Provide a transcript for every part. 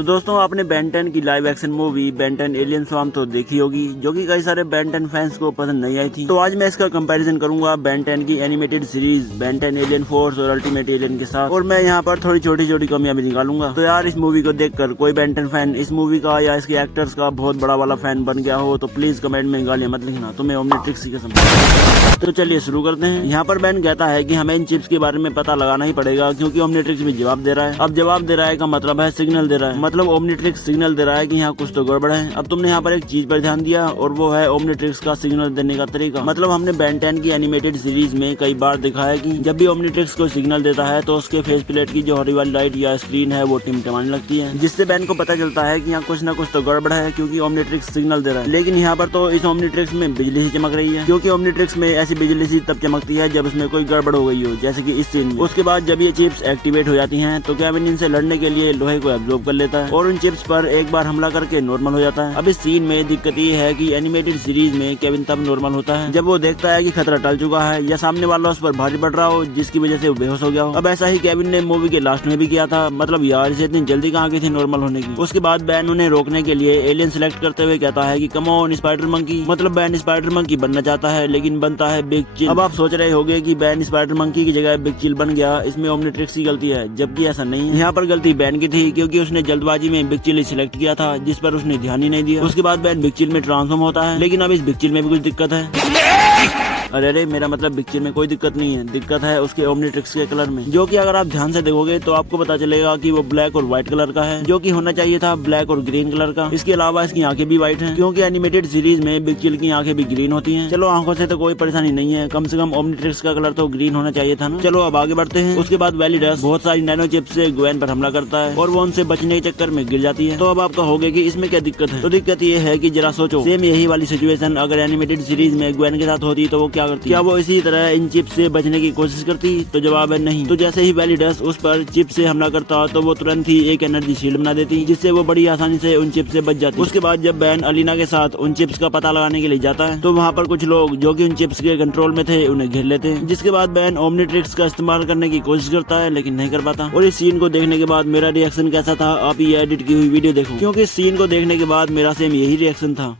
तो दोस्तों आपने बेन 10 की live action movie Ben 10 alien swarm तो देखी होगी, जो कि कई सारे बेन 10 फैंस को पसंद नहीं आई थी। तो आज मैं इसका कंपैरिजन करूंगा बेन 10 की animated series Ben 10 alien force और अल्टीमेट एलियन के साथ, और मैं यहाँ पर थोड़ी छोटी छोटी कमियां भी निकालूंगा। तो यार इस मूवी को देखकर कोई बेन 10 फैन इस मूवी का या इसके एक्टर्स का बहुत बड़ा वाला फैन बन गया हो तो प्लीज कमेंट में गालियां मत लिखना, तुम्हें ओमनिट्रिक्स की कसम। तो चलिए शुरू करते हैं। यहाँ पर बेन कहता है कि हमें इन चिप्स के बारे में पता लगाना ही पड़ेगा, क्योंकि ओमनिट्रिक्स भी जवाब दे रहा है। अब जवाब दे रहा है का मतलब है सिग्नल दे रहा है, मतलब ओमनिट्रिक्स सिग्नल दे रहा है कि यहाँ कुछ तो गड़बड़ है। अब तुमने यहाँ पर एक चीज पर ध्यान दिया और वो है ओमनिट्रिक्स का सिग्नल देने का तरीका। मतलब हमने बेन 10 की एनिमेटेड सीरीज में कई बार देखा है कि जब भी ओमनिट्रिक्स को सिग्नल देता है तो उसके फेस प्लेट की जो हॉरिजॉन्टल लाइट या स्क्रीन है वो टिमटिमाने लगती है, जिससे बेन को पता चलता है कि यहाँ कुछ न कुछ तो गड़बड़ है, क्योंकि ओमनिट्रिक्स सिग्नल दे रहा है। लेकिन यहाँ पर तो इस ओमनिट्रिक्स में बिजली ही चमक रही है, क्योंकि ओमनिट्रिक्स में ऐसी बिजली सी तब चमकती है जब उसमें कोई गड़बड़ हो गई हो, जैसे कि इस सीन में। उसके बाद जब ये चिप्स एक्टिवेट हो जाती हैं तो केविन इनसे लड़ने के लिए लोहे को एब्जॉर्ब कर लेता है और उन चिप्स पर एक बार हमला करके नॉर्मल हो जाता है। अब इस सीन में दिक्कत ये है कि एनिमेटेड सीरीज में केविन तब नॉर्मल होता है जब वो देखता है कि खतरा टल चुका है या सामने वाला उस पर भारी पड़ रहा हो, जिसकी वजह से वो बेहोश हो गया हो। अब ऐसा ही केविन ने मूवी के लास्ट में भी किया था। मतलब यार इसे इतनी जल्दी कहाँ की थी नॉर्मल होने की। उसके बाद बेन उन्हें रोकने के लिए एलियन सिलेक्ट करते हुए कहता है कि कम ऑन स्पाइडर मंकी। मतलब बेन स्पाइडर मंकी बनना चाहता है लेकिन बनता है बिग चिल। अब आप सोच रहे होंगे कि बेन स्पाइडर मंकी की जगह बिग चिल बन गया, इसमें ओमनिट्रिक्स की गलती है, जबकि ऐसा नहीं है। यहाँ पर गलती बेन की थी, क्योंकि उसने जल्दबाजी में बिग चिल सिलेक्ट किया था जिस पर उसने ध्यान ही नहीं दिया। उसके बाद बेन बिग चिल में ट्रांसफॉर्म होता है, लेकिन अब इस बिग चिल में भी कुछ दिक्कत है। अरे मेरा मतलब बिग चिल में कोई दिक्कत नहीं है, दिक्कत है उसके ओमनिट्रिक्स के कलर में, जो कि अगर आप ध्यान से देखोगे तो आपको पता चलेगा कि वो ब्लैक और व्हाइट कलर का है, जो कि होना चाहिए था ब्लैक और ग्रीन कलर का। इसके अलावा इसकी आंखें भी व्हाइट हैं, क्योंकि एनिमेटेड सीरीज में बिग चिल की आंखें भी ग्रीन होती हैं। चलो आंखों से तो कोई परेशानी नहीं है, कम से कम ओमनिट्रिक्स का कलर तो ग्रीन होना चाहिए था ना। चलो अब आगे बढ़ते हैं। उसके बाद वेलिडस बहुत सारी नैनो चिप्स से ग्वेन पर हमला करता है और वो उनसे बचने के चक्कर में गिर जाती है। तो अब आप कहोगे कि इसमें क्या दिक्कत है? तो दिक्कत ये है कि जरा सोचो, सेम यही वाली सिचुएशन अगर एनिमेटेड सीरीज में ग्वेन के साथ होती तो वो क्या करती? क्या वो इसी तरह इन चिप्स से बचने की कोशिश करती? तो जवाब है नहीं। तो जैसे ही वेलिडस उस पर चिप से हमला करता तो वो तुरंत ही एक एनर्जी शील्ड बना देती, जिससे वो बड़ी आसानी से उन चिप्स से बच जाती। उसके बाद जब बेन अलीना के साथ उन चिप्स का पता लगाने के लिए जाता है तो वहाँ पर कुछ लोग जो कि उन चिप्स के कंट्रोल में थे उन्हें घेर लेते हैं, जिसके बाद बेन ओमनिट्रिक्स का इस्तेमाल करने की कोशिश करता है लेकिन नहीं कर पाता। और इस सीन को देखने के बाद मेरा रिएक्शन कैसा था आप ये एडिट की हुई वीडियो देखो, क्योंकि इस सीन को देखने के बाद मेरा सेम यही रिएक्शन था।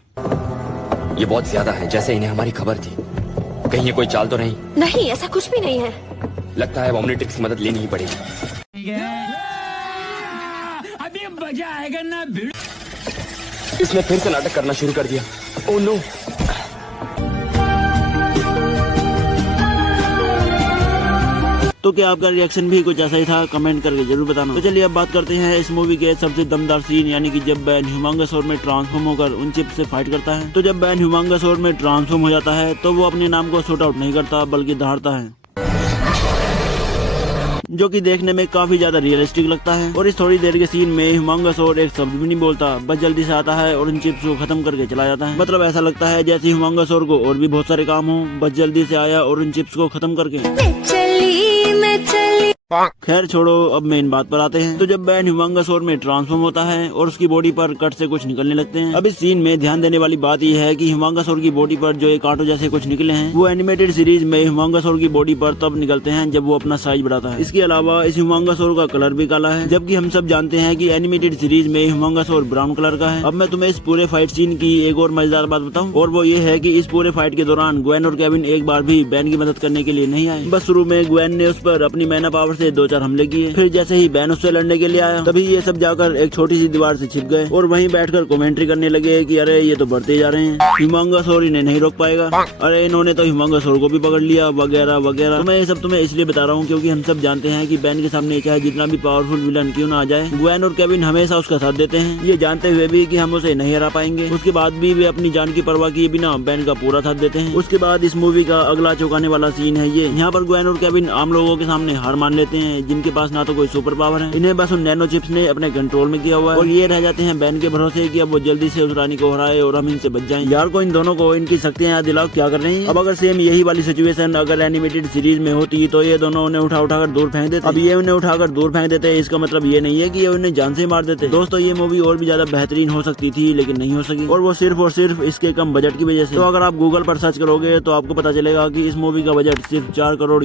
ये बहुत ज्यादा है, जैसे इन्हें हमारी खबर थी। कहीं ये कोई चाल तो नहीं? नहीं, ऐसा कुछ भी नहीं है। लगता है ओमनिट्रिक्स की मदद लेनी ही पड़ेगी। अभी मजा आएगा ना। इसने फिर से नाटक करना शुरू कर दिया। Oh no. तो क्या आपका रिएक्शन भी कुछ ऐसा ही था? कमेंट करके जरूर बताना। तो चलिए अब बात करते हैं इस मूवी के सबसे दमदार सीन, यानी कि जब बेन ह्यूमंगसौर में ट्रांसफॉर्म होकर उन चिप्स से फाइट करता है। तो जब बेन ह्यूमंगसौर में ट्रांसफॉर्म हो जाता है तो वो अपने नाम को शॉर्ट आउट नहीं करता बल्कि दहाड़ता है, जो कि देखने में काफी ज्यादा रियलिस्टिक लगता है। और इस थोड़ी देर के सीन में ह्यूमंगसौर एक शब्द भी नहीं बोलता, बस जल्दी से आता है और उन चिप्स को खत्म करके चला जाता है। मतलब ऐसा लगता है जैसे ह्यूमंगसौर को और भी बहुत सारे काम हो, बस जल्दी से आया और उन चिप्स को खत्म करके। खैर छोड़ो, अब मेन बात पर आते हैं। तो जब बेन ह्यूमंगसौर में ट्रांसफॉर्म होता है और उसकी बॉडी पर कट से कुछ निकलने लगते हैं। अब इस सीन में ध्यान देने वाली बात यह है कि ह्यूमंगसौर की बॉडी पर जो एक कांटों जैसे कुछ निकले हैं वो एनिमेटेड सीरीज में ह्यूमंगसौर की बॉडी पर तब निकलते हैं जब वो अपना साइज बढ़ाता है। इसके अलावा इस ह्यूमंगसौर का कलर भी काला है, जबकि हम सब जानते हैं कि एनिमेटेड सीरीज में ह्यूमंगसौर ब्राउन कलर का है। अब मैं तुम्हें इस पूरे फाइट सीन की एक और मजेदार बात बताऊं, और वो ये है कि इस पूरे फाइट के दौरान ग्वेन और केविन एक बार भी बेन की मदद करने के लिए नहीं आए। बस शुरू में ग्वेन ने उस पर अपनी मैना पावर से 2-4 हमले किए, फिर जैसे ही बेन उससे लड़ने के लिए आया तभी ये सब जाकर एक छोटी सी दीवार से छिप गए और वहीं बैठकर कमेंट्री करने लगे कि अरे ये तो बढ़ते जा रहे हैं, ह्यूमंगसौर इन्हें नहीं रोक पाएगा, अरे इन्होंने तो ह्यूमंगसौर को भी पकड़ लिया, वगैरह वगैरह। तो मैं ये सब तुम्हें इसलिए बता रहा हूँ क्योंकि हम सब जानते हैं कि बेन के सामने चाहे जितना भी पावरफुल विलन क्यों ना आ जाए, ग्वेन और केविन हमेशा उसका साथ देते हैं, ये जानते हुए भी कि हम उसे नहीं हरा पाएंगे। उसके बाद भी वे अपनी जान की परवाह किए बिना बेन का पूरा साथ देते हैं। उसके बाद इस मूवी का अगला चौंकाने वाला सीन है ये। यहाँ पर ग्वेन और केविन आम लोगों के सामने हार मान लेते हैं, जिनके पास ना तो कोई सुपर पावर है, इन्हें बस उन नैनो चिप्स ने अपने कंट्रोल में किया हुआ है, और ये रह जाते हैं बेन के भरोसे कि अब वो जल्दी से उस रानी को हराए और हम इनसे बच जाएं। यार को इन दोनों को इनकी शक्तियां याद दिलाओ, क्या कर रहे हैं। अब अगर सेम यही वाली सिचुएशन अगर एनिमेटेड सीरीज में होती तो ये दोनों उन्हें उठाकर दूर फेंक देते। अब ये उन्हें उठाकर दूर फेंक देते, इसका मतलब ये नहीं है कि ये उन्हें जान से मार देते। दोस्तों ये मूवी और भी ज्यादा बेहतरीन हो सकती थी लेकिन नहीं हो सकी, और वो सिर्फ इसके कम बजट की वजह से। तो अगर आप गूगल पर सर्च करोगे तो आपको पता चलेगा कि इस मूवी का बजट सिर्फ $4 करोड़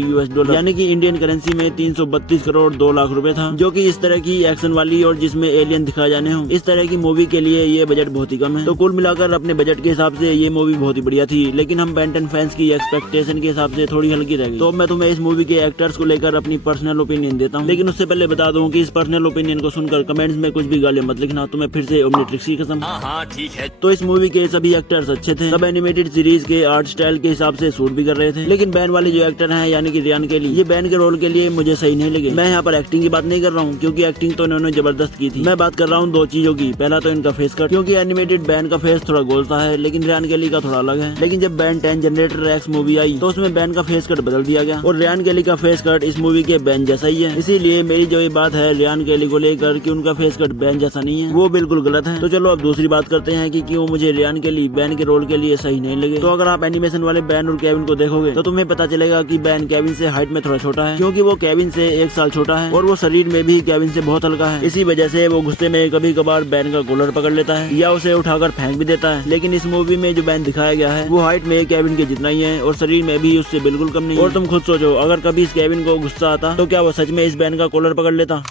यानी कि इंडियन करेंसी में 332 करोड़ 2 लाख रुपए था, जो कि इस तरह की एक्शन वाली और जिसमें एलियन दिखाए जाने हो इस तरह की मूवी के लिए ये बजट बहुत ही कम है। तो कुल मिलाकर अपने बजट के हिसाब से ये मूवी बहुत ही बढ़िया थी, लेकिन हम बेन 10 फैंस की एक्सपेक्टेशन के हिसाब से थोड़ी हल्की रह गई। तो मैं तुम्हें इस मूवी के एक्टर्स को लेकर अपनी पर्सनल ओपिनियन देता हूँ, लेकिन उससे पहले बता दूं कि इस पर्सनल ओपिनियन को सुनकर कमेंट्स में कुछ भी गालियां मत लिखना, तुम्हें फिर से ओमनिट्रिक्स की कसम। हाँ ठीक है। तो इस मूवी के सभी एक्टर्स अच्छे थे, सब एनिमेटेड सीरीज के आर्ट स्टाइल के हिसाब से शूट भी कर रहे थे, लेकिन बैन वाले जो एक्टर हैं यानी कि रियान केली, ये बैन के रोल के लिए मुझे सही नहीं लगे। मैं यहाँ पर एक्टिंग की बात नहीं कर रहा हूँ, क्योंकि एक्टिंग तो इन्होंने जबरदस्त की थी। मैं बात कर रहा हूँ दो चीजों की। पहला तो इनका फेस कट, क्योंकि एनिमेटेड बैन का फेस थोड़ा गोल सा है, लेकिन रियान केली का थोड़ा अलग है। लेकिन जब बैन 10 जनरेटर एक्स मूवी आई तो उसमें बैन का फेस कट बदल दिया गया और रियान केली का फेस कट इस मूवी के बैन जैसा ही है। इसीलिए मेरी जो ये बात है रियान केली को लेकर कि उनका फेस कट बैन जैसा नहीं है, वो बिल्कुल गलत है। तो चलो अब दूसरी बात करते हैं कि क्यों मुझे रियान केली बैन के रोल के लिए सही नहीं लगे। तो अगर आप एनिमेशन वाले बैन और केविन को देखोगे तो तुम्हें पता चलेगा कि बैन केविन से हाइट में थोड़ा छोटा है, क्योंकि वो केविन से 1 साल छोटा है और वो शरीर में भी केविन से बहुत हल्का है। इसी वजह से वो गुस्से में कभी कभार बैन का कॉलर पकड़ लेता है या उसे उठाकर फेंक भी देता है। लेकिन इस मूवी में जो बैन दिखाया गया है वो हाइट में केविन के जितना ही है और शरीर में भी उससे बिल्कुल कम नहीं है। और तुम खुद सोचो, अगर कभी इस केविन को गुस्सा आता तो क्या वो सच में इस बैन का कॉलर पकड़ लेता?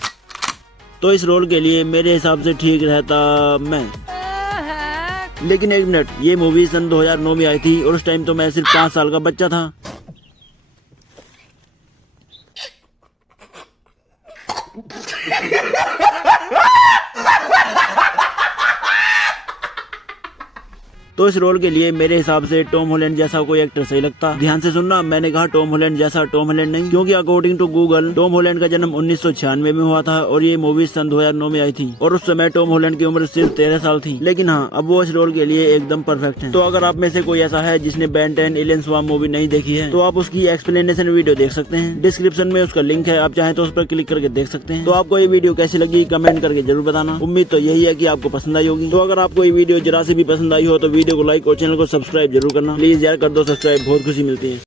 तो इस रोल के लिए मेरे हिसाब से ठीक रहता मैं। लेकिन एक मिनट, ये मूवी सन 2009 में आई थी और उस टाइम तो मैं सिर्फ 5 साल का बच्चा था। तो इस रोल के लिए मेरे हिसाब से टॉम हॉलैंड जैसा कोई एक्टर सही लगता। ध्यान से सुनना, मैंने कहा टॉम हॉलैंड जैसा, टॉम हॉलैंड नहीं, क्योंकि according to Google Tom Holland का जन्म 1996 में हुआ था और ये मूवी सन 2009 में आई थी और उस समय टॉम हॉलैंड की उम्र सिर्फ 13 साल थी। लेकिन हाँ, अब वो इस रोल के लिए एकदम परफेक्ट है। तो अगर आप में से कोई ऐसा है जिसने बेन 10 एलियन स्वार्म मूवी नहीं देखी है तो आप उसकी एक्सप्लेनेशन वीडियो देख सकते हैं। डिस्क्रिप्शन में उसका लिंक है, आप चाहें तो उस पर क्लिक करके देख सकते हैं। तो आपको ये वीडियो कैसी लगी कमेंट करके जरूर बताना। उम्मीद तो यही है कि आपको पसंद आई होगी। तो अगर आपको ये वीडियो जरा से भी पसंद आई हो तो वीडियो को लाइक और चैनल को सब्सक्राइब जरूर करना। प्लीज यार कर दो सब्सक्राइब, बहुत खुशी मिलती है।